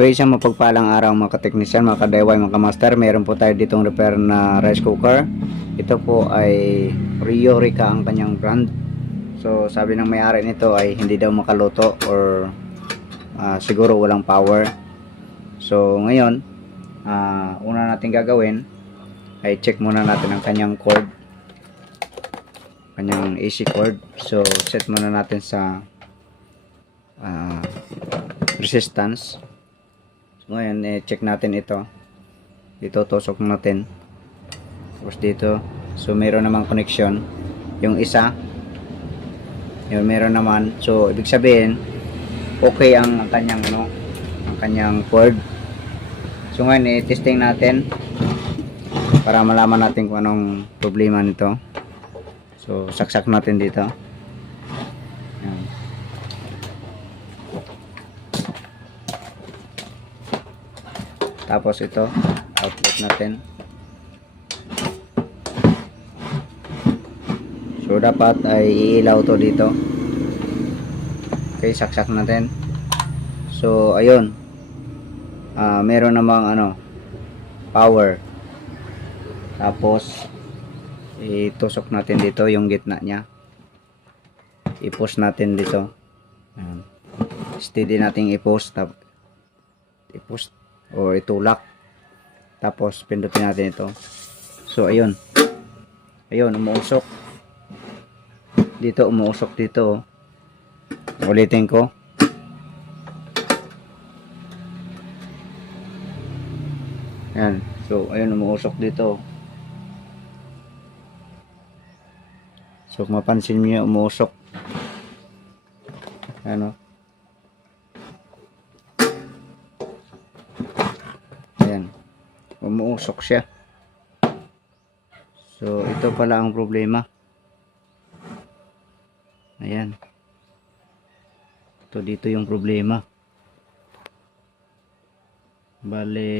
So isang mapagpalang araw mga kateknisyan, mga ka-DIY, mga ka-master. Meron po tayo ditong repair na rice cooker. Ito po ay Rio Rica ang kanyang brand. So sabi ng may-ari nito ay hindi daw makaluto or siguro walang power. So ngayon, una natin gagawin ay check muna natin ang kanyang cord, kanyang AC cord. So set muna natin sa resistance. So ngayon check natin ito. Dito tusok natin. Tapos dito, so meron namang connection. Yung isa, yun meron naman. So ibig sabihin okay ang kanyang ang kanyang cord. So ngayon testing natin para malaman natin kung anong problema nito. So saksak natin dito. Yan. Tapos ito, outlet natin. So dapat ay iilaw to dito. Okay, saksak natin. So ayun. Meron namang power. Tapos itusok natin dito yung gitna niya. I-push natin dito. Ayan. Steady nating i-push, i-push o itulak. Tapos pindutin natin ito. So ayun. Ayun, umuusok. Dito umuusok dito. Ulitin ko. Ayan. So ayun, umuusok dito. So kung mapansin niyo umuusok. Ano? Ayan. Umuusok siya. So ito pala ang problema. Ayan. Ito dito yung problema. Bale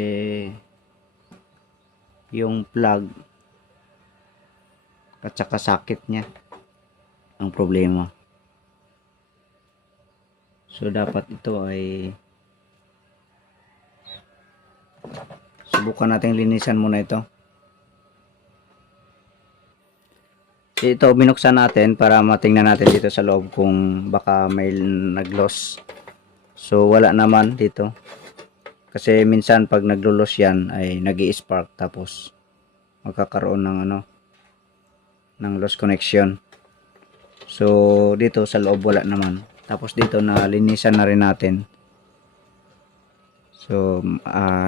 yung plug at saka socket niya ang problema. So dapat ito ay subukan natin linisan muna ito. Ito binuksan natin para matingnan natin dito sa loob kung baka may nag-loss. So wala naman dito. Kasi minsan pag naglo-loss yan ay nag-i-spark tapos magkakaroon ng ng loss connection. So dito sa loob wala naman. Tapos dito na linisan na rin natin. So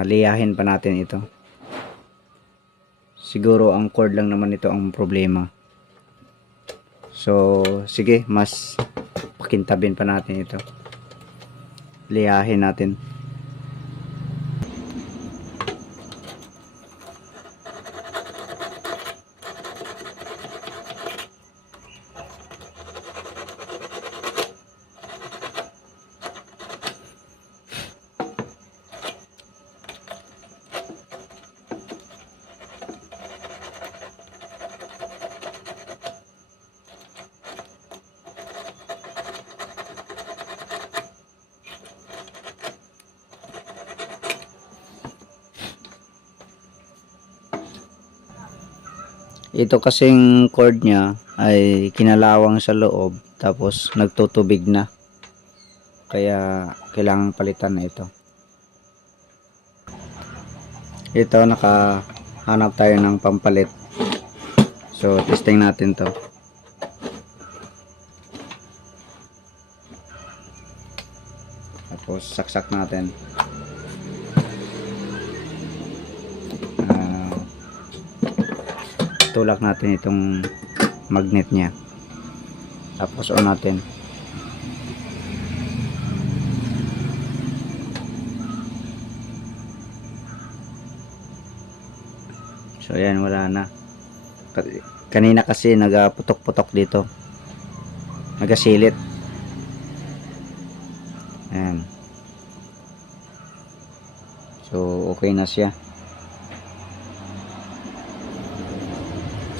liyahin pa natin ito. Siguro ang cord lang naman ito ang problema. So sige, mas pakintabin pa natin ito. Liyahin natin. Ito kasing cord niya ay kinalawang sa loob tapos nagtutubig na. Kaya kailangan palitan na ito. Ito nakahanap tayo ng pampalit. So testing natin to. Tapos saksak natin. Tulak natin itong magnet niya. Tapos on natin. So ayan, wala na. Kanina kasi nagaputok-putok dito. Nagasilit. Ayan. So okay na siya.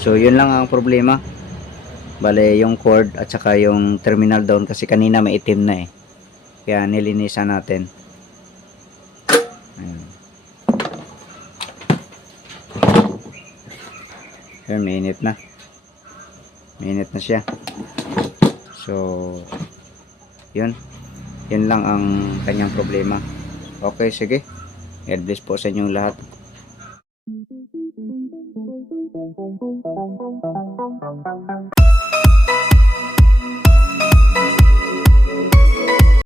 So yun lang ang problema. Bale yung cord at saka yung terminal down kasi kanina maitim na eh. Kaya nilinisan natin. Ayun, mainit na. Mainit na siya. So, yun. Yun lang ang kanyang problema. Okay, sige. God bless po sa inyong lahat.